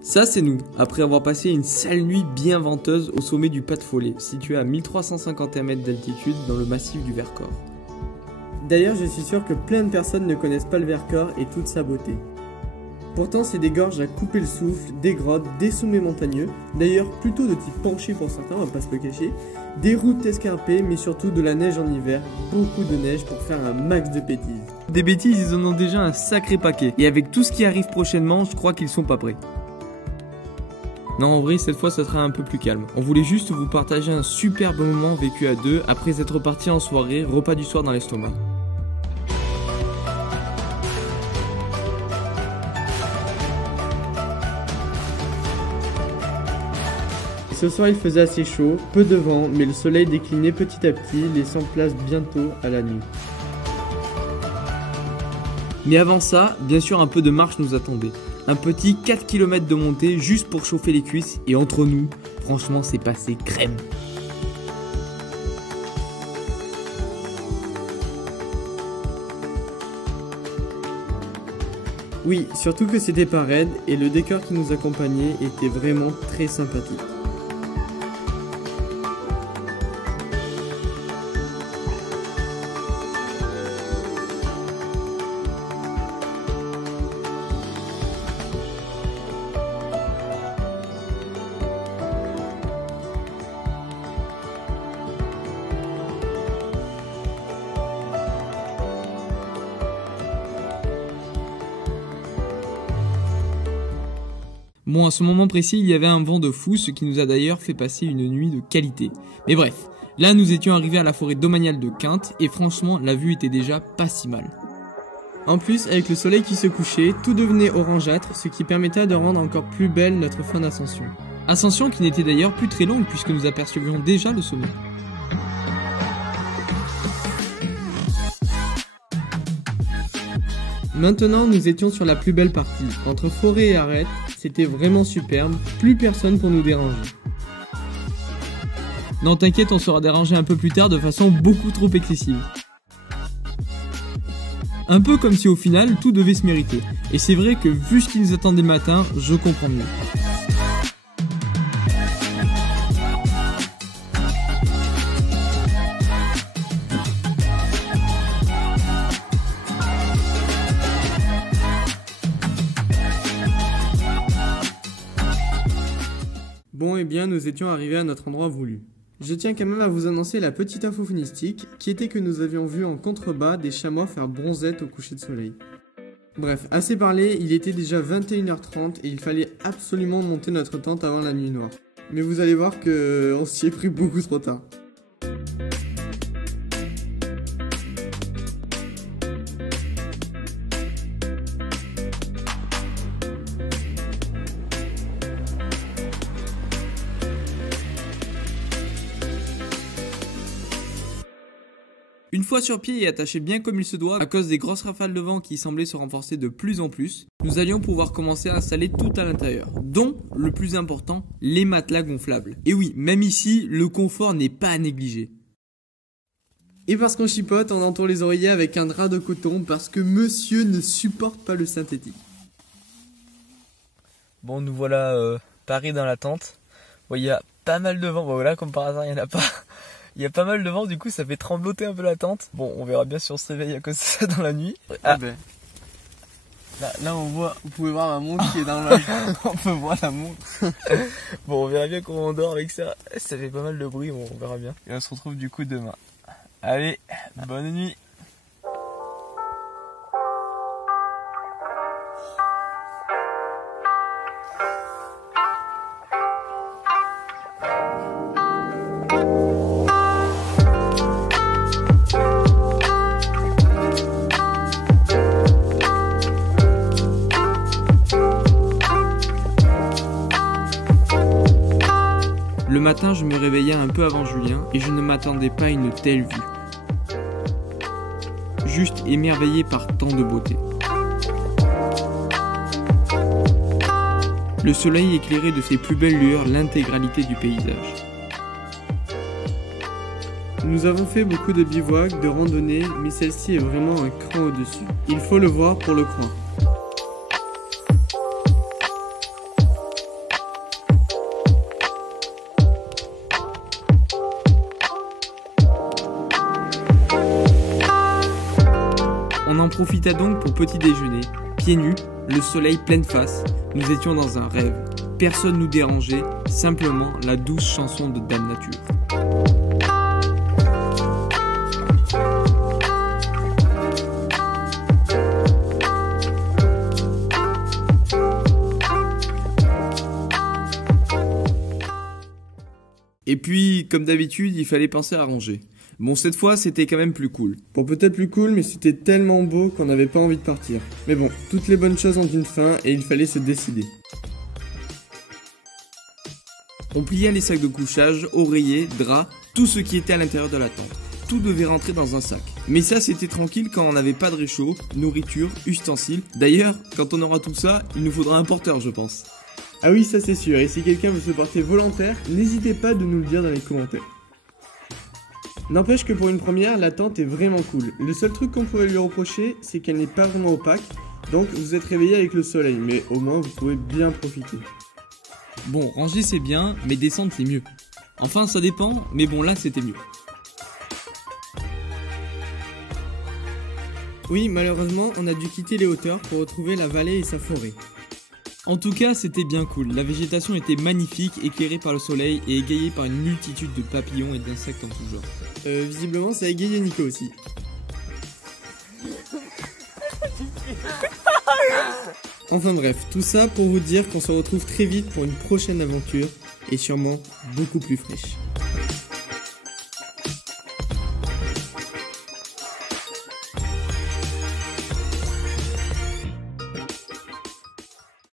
Ça c'est nous, après avoir passé une sale nuit bien venteuse au sommet du Pas de Follet, situé à 1351 mètres d'altitude dans le massif du Vercors. D'ailleurs, je suis sûr que plein de personnes ne connaissent pas le Vercors et toute sa beauté. Pourtant, c'est des gorges à couper le souffle, des grottes, des sommets montagneux, d'ailleurs plutôt de type penché pour certains, on va pas se le cacher, des routes escarpées, mais surtout de la neige en hiver, beaucoup de neige pour faire un max de bêtises. Des bêtises, ils en ont déjà un sacré paquet, et avec tout ce qui arrive prochainement, je crois qu'ils sont pas prêts. Non, en vrai, cette fois, ça sera un peu plus calme. On voulait juste vous partager un superbe moment vécu à deux après être parti en soirée, repas du soir dans l'estomac. Ce soir il faisait assez chaud, peu de vent, mais le soleil déclinait petit à petit, laissant place bientôt à la nuit. Mais avant ça, bien sûr un peu de marche nous attendait. Un petit 4 km de montée juste pour chauffer les cuisses, et entre nous, franchement c'est passé crème. Oui, surtout que c'était pas raide, et le décor qui nous accompagnait était vraiment très sympathique. Bon, à ce moment précis, il y avait un vent de fou, ce qui nous a d'ailleurs fait passer une nuit de qualité. Mais bref, là nous étions arrivés à la forêt domaniale de Quinte, et franchement, la vue était déjà pas si mal. En plus, avec le soleil qui se couchait, tout devenait orangeâtre, ce qui permettait de rendre encore plus belle notre fin d'ascension. Ascension qui n'était d'ailleurs plus très longue puisque nous apercevions déjà le sommet. Maintenant, nous étions sur la plus belle partie. Entre forêt et arête, c'était vraiment superbe, plus personne pour nous déranger. Non, t'inquiète, on sera dérangé un peu plus tard de façon beaucoup trop excessive. Un peu comme si au final, tout devait se mériter. Et c'est vrai que vu ce qui nous attendait le matin, je comprends mieux. Bon et bien, nous étions arrivés à notre endroit voulu. Je tiens quand même à vous annoncer la petite info funistique, qui était que nous avions vu en contrebas des chamois faire bronzette au coucher de soleil. Bref, assez parlé, il était déjà 21h30 et il fallait absolument monter notre tente avant la nuit noire. Mais vous allez voir que on s'y est pris beaucoup trop tard. Une fois sur pied et attaché bien comme il se doit, à cause des grosses rafales de vent qui semblaient se renforcer de plus en plus, nous allions pouvoir commencer à installer tout à l'intérieur, dont, le plus important, les matelas gonflables. Et oui, même ici, le confort n'est pas à négliger. Et parce qu'on chipote, on entoure les oreillers avec un drap de coton parce que monsieur ne supporte pas le synthétique. Bon, nous voilà parés dans la tente. Bon, il y a pas mal de vent, bon voilà, comme par hasard, il n'y en a pas. Il y a pas mal de vent, du coup ça fait trembloter un peu la tente. Bon, on verra bien si on se réveille à cause de ça dans la nuit. Ah ben. Là on voit, vous pouvez voir ma montre qui est dans la... On peut voir la montre. Bon, on verra bien comment on dort avec ça. Ça fait pas mal de bruit, bon, on verra bien. Et on se retrouve du coup demain. Allez, bonne nuit. Le matin, je me réveillais un peu avant Julien et je ne m'attendais pas à une telle vue. Juste émerveillé par tant de beauté. Le soleil éclairait de ses plus belles lueurs l'intégralité du paysage. Nous avons fait beaucoup de bivouac, de randonnées, mais celle-ci est vraiment un cran au-dessus. Il faut le voir pour le croire. On en profita donc pour petit déjeuner, pieds nus, le soleil pleine face, nous étions dans un rêve. Personne nous dérangeait, simplement la douce chanson de Dame Nature. Et puis, comme d'habitude, il fallait penser à ranger. Bon, cette fois, c'était quand même plus cool. Bon, peut-être plus cool, mais c'était tellement beau qu'on n'avait pas envie de partir. Mais bon, toutes les bonnes choses ont une fin et il fallait se décider. On plia les sacs de couchage, oreillers, draps, tout ce qui était à l'intérieur de la tente. Tout devait rentrer dans un sac. Mais ça, c'était tranquille quand on n'avait pas de réchaud, nourriture, ustensiles. D'ailleurs, quand on aura tout ça, il nous faudra un porteur, je pense. Ah oui, ça c'est sûr, et si quelqu'un veut se porter volontaire, n'hésitez pas de nous le dire dans les commentaires. N'empêche que pour une première, la tente est vraiment cool. Le seul truc qu'on pourrait lui reprocher, c'est qu'elle n'est pas vraiment opaque, donc vous êtes réveillé avec le soleil, mais au moins vous pouvez bien profiter. Bon, ranger c'est bien, mais descendre c'est mieux. Enfin, ça dépend, mais bon là c'était mieux. Oui, malheureusement, on a dû quitter les hauteurs pour retrouver la vallée et sa forêt. En tout cas, c'était bien cool. La végétation était magnifique, éclairée par le soleil et égayée par une multitude de papillons et d'insectes en tout genre. Visiblement, ça a égayé Nico aussi. Enfin bref, tout ça pour vous dire qu'on se retrouve très vite pour une prochaine aventure et sûrement beaucoup plus fraîche.